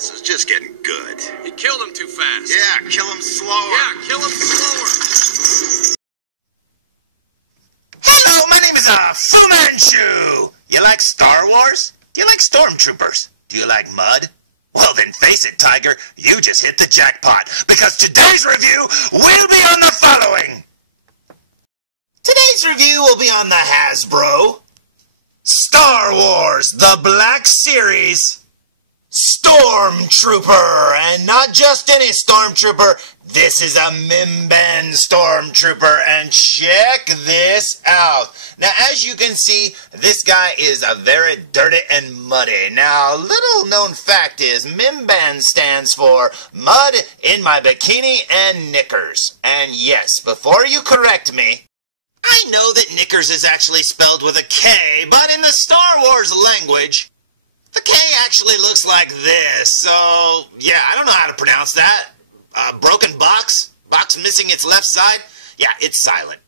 This is just getting good. He killed him too fast. Yeah, kill him slower. Yeah, kill him slower. Hello, my name is Fu Manchu. You like Star Wars? Do you like Stormtroopers? Do you like mud? Well then face it, Tiger, you just hit the jackpot, because today's review will be on the following. Today's review will be on the Hasbro Star Wars The Black Series Stormtrooper, and not just any Stormtrooper, this is a Mimban Stormtrooper, and check this out. Now, as you can see, this guy is a very dirty and muddy. Now, little known fact is Mimban stands for Mud in My Bikini and Knickers. And yes, before you correct me, I know that Knickers is actually spelled with a K, but in the Star Wars language, the K actually looks like this. So, yeah, I don't know how to pronounce that. Broken box? Box missing its left side? Yeah, it's silent.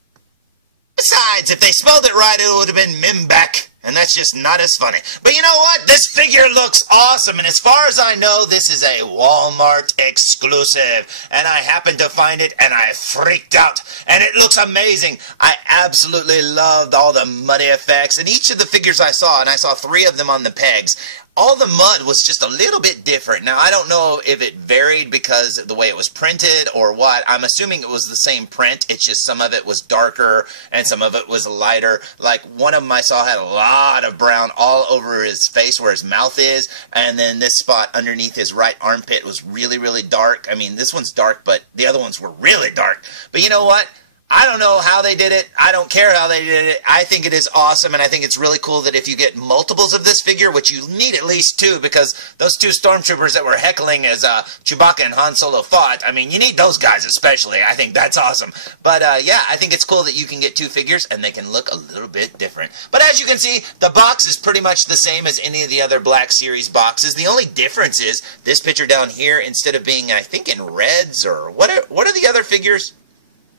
Besides, if they spelled it right, it would have been Mimbek, and that's just not as funny. But you know what? This figure looks awesome, and as far as I know, this is a Walmart exclusive. And I happened to find it, and I freaked out. And it looks amazing. I absolutely loved all the muddy effects, and each of the figures I saw, and I saw 3 of them on the pegs, all the mud was just a little bit different. Now, I don't know if it varied because of the way it was printed or what. I'm assuming it was the same print. It's just some of it was darker and some of it was lighter. Like, one of them I saw had a lot of brown all over his face where his mouth is. And then this spot underneath his right armpit was really, really dark. I mean, this one's dark, but the other ones were really dark. But you know what? I don't know how they did it. I don't care how they did it. I think it is awesome, and I think it's really cool that if you get multiples of this figure, which you need at least 2, because those 2 Stormtroopers that were heckling as Chewbacca and Han Solo fought, I mean, you need those guys especially. I think that's awesome. But, yeah, I think it's cool that you can get 2 figures, and they can look a little bit different. But as you can see, the box is pretty much the same as any of the other Black Series boxes. The only difference is this picture down here, instead of being, I think, in reds, or what are the other figures?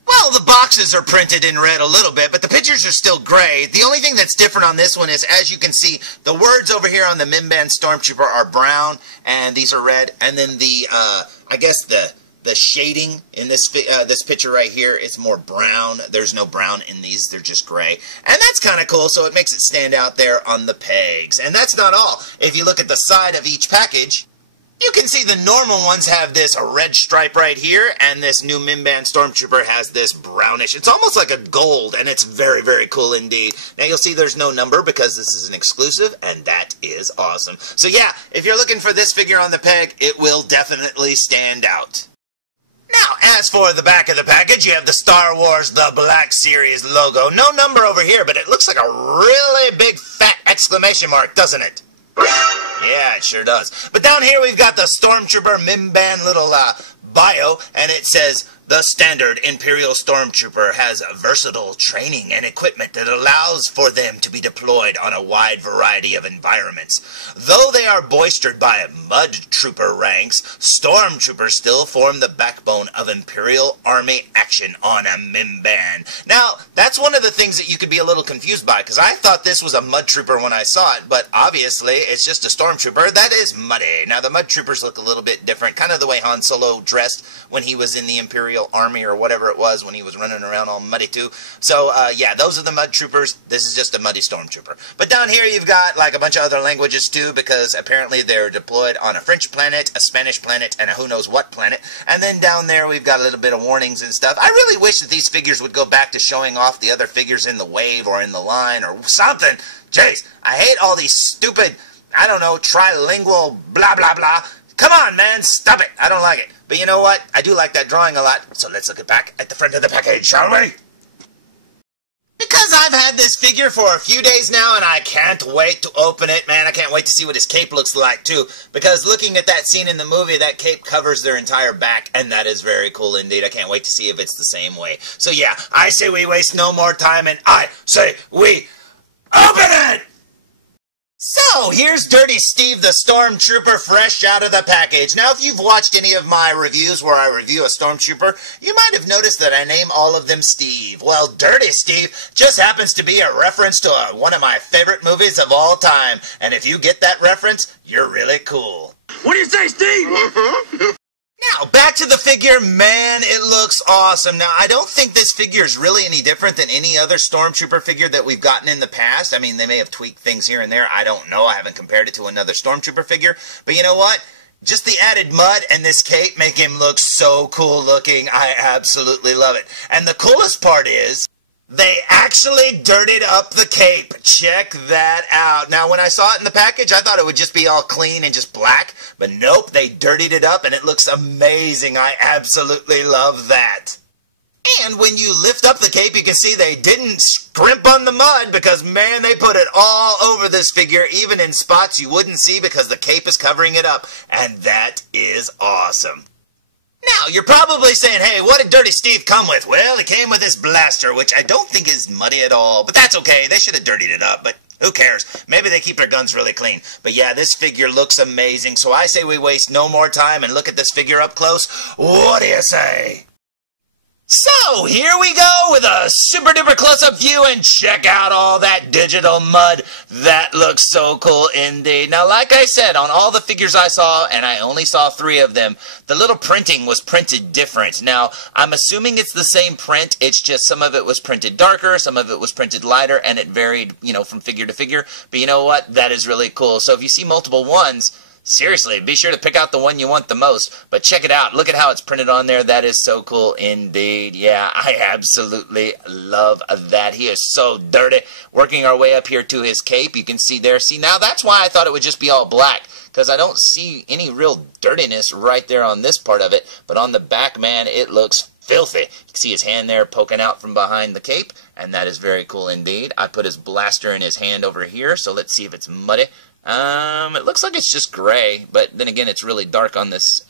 Well, the boxes are printed in red a little bit, but the pictures are still gray. The only thing that's different on this one is, as you can see, the words over here on the Mimban Stormtrooper are brown, and these are red. And then the, I guess the shading in this picture right here is more brown. There's no brown in these, they're just gray. And that's kind of cool, so it makes it stand out there on the pegs. And that's not all. If you look at the side of each package, you can see the normal ones have this red stripe right here, and this new Mimban Stormtrooper has this brownish. It's almost like a gold, and it's very, very cool indeed. Now you'll see there's no number because this is an exclusive, and that is awesome. So yeah, if you're looking for this figure on the peg, it will definitely stand out. Now, as for the back of the package, you have the Star Wars The Black Series logo. No number over here, but it looks like a really big fat exclamation mark, doesn't it? Yeah, it sure does. But down here we've got the Stormtrooper Mimban little bio, and it says, the standard Imperial Stormtrooper has versatile training and equipment that allows for them to be deployed on a wide variety of environments. Though they are boistered by Mud Trooper ranks, Stormtroopers still form the backbone of Imperial Army action on a Mimban. Now, that's one of the things that you could be a little confused by, because I thought this was a Mud Trooper when I saw it, but obviously it's just a Stormtrooper that is muddy. Now, the Mud Troopers look a little bit different, kind of the way Han Solo dressed when he was in the Imperial Army or whatever it was when he was running around all muddy too. So yeah, those are the Mud Troopers. This is just a muddy Stormtrooper. But down here you've got like a bunch of other languages too, because apparently they're deployed on a French planet, a Spanish planet, and a who knows what planet. And then down there we've got a little bit of warnings and stuff. I really wish that these figures would go back to showing off the other figures in the wave or in the line or something. Jeez, I hate all these stupid, I don't know, trilingual blah blah blah. Come on, man, stop it. I don't like it. But you know what? I do like that drawing a lot, so let's look back at the front of the package, shall we? Because I've had this figure for a few days now, and I can't wait to open it, man. I can't wait to see what his cape looks like, too. Because looking at that scene in the movie, that cape covers their entire back, and that is very cool indeed. I can't wait to see if it's the same way. So yeah, I say we waste no more time, and I say we open it! So, here's Dirty Steve the Stormtrooper fresh out of the package. Now, if you've watched any of my reviews where I review a Stormtrooper, you might have noticed that I name all of them Steve. Well, Dirty Steve just happens to be a reference to one of my favorite movies of all time. And if you get that reference, you're really cool. What do you say, Steve? Now, back to the figure. Man, it looks awesome. Now, I don't think this figure is really any different than any other Stormtrooper figure that we've gotten in the past. I mean, they may have tweaked things here and there. I don't know. I haven't compared it to another Stormtrooper figure. But you know what? Just the added mud and this cape make him look so cool looking. I absolutely love it. And the coolest part is, they actually dirtied up the cape. Check that out. Now, when I saw it in the package, I thought it would just be all clean and just black. But nope, they dirtied it up and it looks amazing. I absolutely love that. And when you lift up the cape, you can see they didn't scrimp on the mud because, man, they put it all over this figure, even in spots you wouldn't see because the cape is covering it up. And that is awesome. Now, you're probably saying, hey, what did Dirty Steve come with? Well, he came with this blaster, which I don't think is muddy at all, but that's okay. They should have dirtied it up, but who cares? Maybe they keep their guns really clean. But yeah, this figure looks amazing, so I say we waste no more time and look at this figure up close. What do you say? So, here we go with a super duper close-up view and check out all that digital mud. That looks so cool indeed. Now, like I said, on all the figures I saw, and I only saw 3 of them, the little printing was printed different. Now, I'm assuming it's the same print, it's just some of it was printed darker, some of it was printed lighter, and it varied, you know, from figure to figure. But you know what? That is really cool. So if you see multiple ones, seriously, be sure to pick out the one you want the most. But check it out. Look at how it's printed on there. That is so cool indeed. Yeah, I absolutely love that. He is so dirty. Working our way up here to his cape, you can see there. See, now that's why I thought it would just be all black, because I don't see any real dirtiness right there on this part of it. But on the back, man, it looks filthy. You can see his hand there poking out from behind the cape, and that is very cool indeed. I put his blaster in his hand over here, so let's see if it's muddy. It looks like it's just gray, but then again, it's really dark on this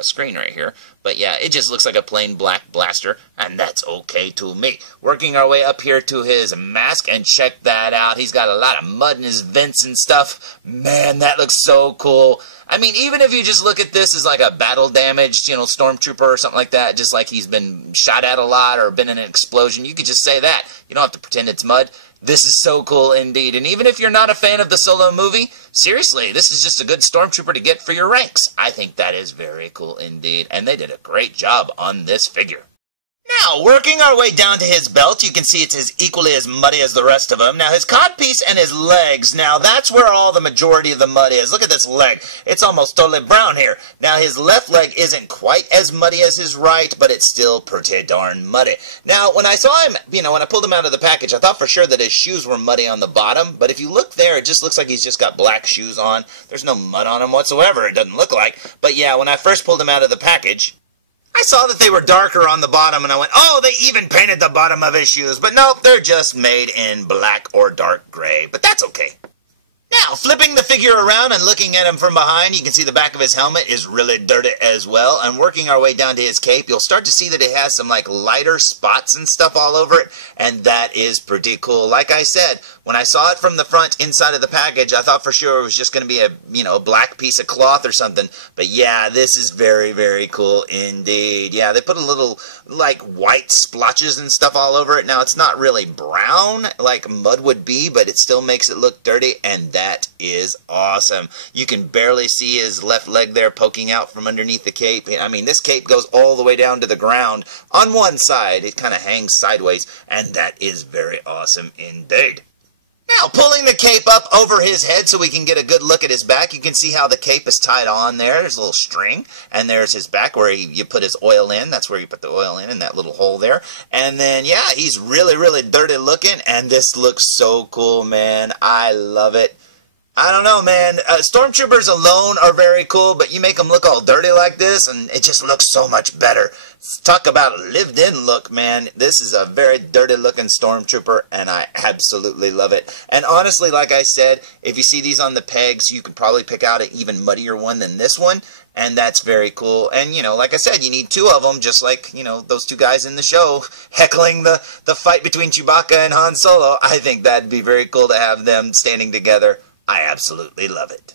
screen right here. But yeah, it just looks like a plain black blaster, and that's okay to me. Working our way up here to his mask, and check that out. He's got a lot of mud in his vents and stuff. Man, that looks so cool. I mean, even if you just look at this as like a battle-damaged, you know, Stormtrooper or something like that, just like he's been shot at a lot or been in an explosion, you could just say that. You don't have to pretend it's mud. This is so cool indeed. And even if you're not a fan of the Solo movie, seriously, this is just a good Stormtrooper to get for your ranks. I think that is very cool indeed. And they did a great job on this figure. Now, working our way down to his belt, you can see it's equally as muddy as the rest of them. Now, his codpiece and his legs, now that's where all the majority of the mud is. Look at this leg. It's almost totally brown here. Now, his left leg isn't quite as muddy as his right, but it's still pretty darn muddy. Now, when I saw him, you know, when I pulled him out of the package, I thought for sure that his shoes were muddy on the bottom, but if you look there, it just looks like he's just got black shoes on. There's no mud on him whatsoever, it doesn't look like. But yeah, when I first pulled him out of the package, I saw that they were darker on the bottom, and I went, oh, they even painted the bottom of his shoes. But nope, they're just made in black or dark gray. But that's okay. Now, flipping the figure around and looking at him from behind, you can see the back of his helmet is really dirty as well. And working our way down to his cape, you'll start to see that it has some like lighter spots and stuff all over it. And that is pretty cool. Like I said, when I saw it from the front inside of the package, I thought for sure it was just going to be a, you know, a black piece of cloth or something. But yeah, this is very, very cool indeed. Yeah, they put a little like white splotches and stuff all over it. Now, it's not really brown like mud would be, but it still makes it look dirty, and that is awesome. You can barely see his left leg there poking out from underneath the cape. I mean, this cape goes all the way down to the ground on one side. It kind of hangs sideways, and that is very awesome indeed. Now, pulling the cape up over his head so we can get a good look at his back, you can see how the cape is tied on there. There's a little string, and there's his back where you put his oil in. That's where you put the oil in that little hole there. And then, yeah, he's really, really dirty looking, and this looks so cool, man. I love it. I don't know, man. Stormtroopers alone are very cool, but you make them look all dirty like this, and it just looks so much better. Talk about a lived-in look, man. This is a very dirty-looking Stormtrooper, and I absolutely love it. And honestly, like I said, if you see these on the pegs, you could probably pick out an even muddier one than this one, and that's very cool. And, you know, like I said, you need 2 of them, just like, you know, those 2 guys in the show heckling the fight between Chewbacca and Han Solo. I think that'd be very cool to have them standing together. I absolutely love it.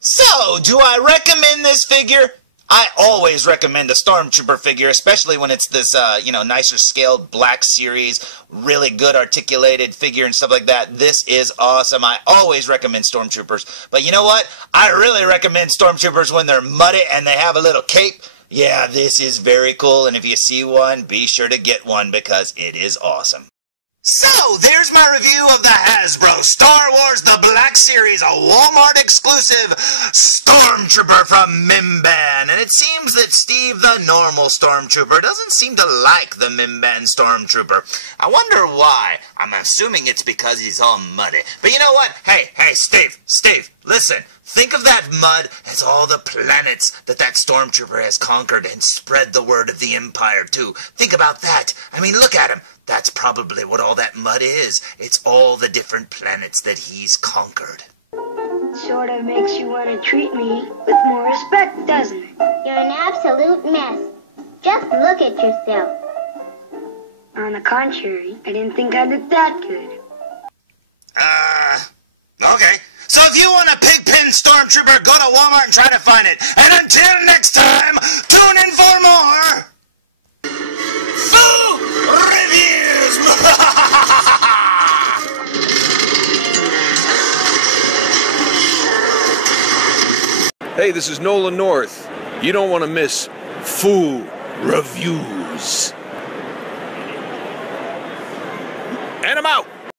So, do I recommend this figure? I always recommend a Stormtrooper figure, especially when it's this, nicer scaled Black Series, really good articulated figure and stuff like that. This is awesome. I always recommend Stormtroopers. But you know what? I really recommend Stormtroopers when they're muddy and they have a little cape. Yeah, this is very cool, and if you see one, be sure to get one because it is awesome. So, there's my review of the Hasbro Star Wars The Black Series, a Walmart exclusive Stormtrooper from Mimban. And it seems that Steve, the normal Stormtrooper, doesn't seem to like the Mimban Stormtrooper. I wonder why. I'm assuming it's because he's all muddy. But you know what? Hey, Steve, listen. Think of that mud as all the planets that Stormtrooper has conquered and spread the word of the Empire to. Think about that. I mean, look at him. That's probably what all that mud is. It's all the different planets that he's conquered. Sort of makes you want to treat me with more respect, doesn't it? You're an absolute mess. Just look at yourself. On the contrary, I didn't think I looked that good. Okay. So if you want a pigpen Stormtrooper, go to Walmart and try to find it. And until next time, tune in for more Food Reviews! Hey, this is Nolan North. You don't want to miss Food Reviews. And I'm out.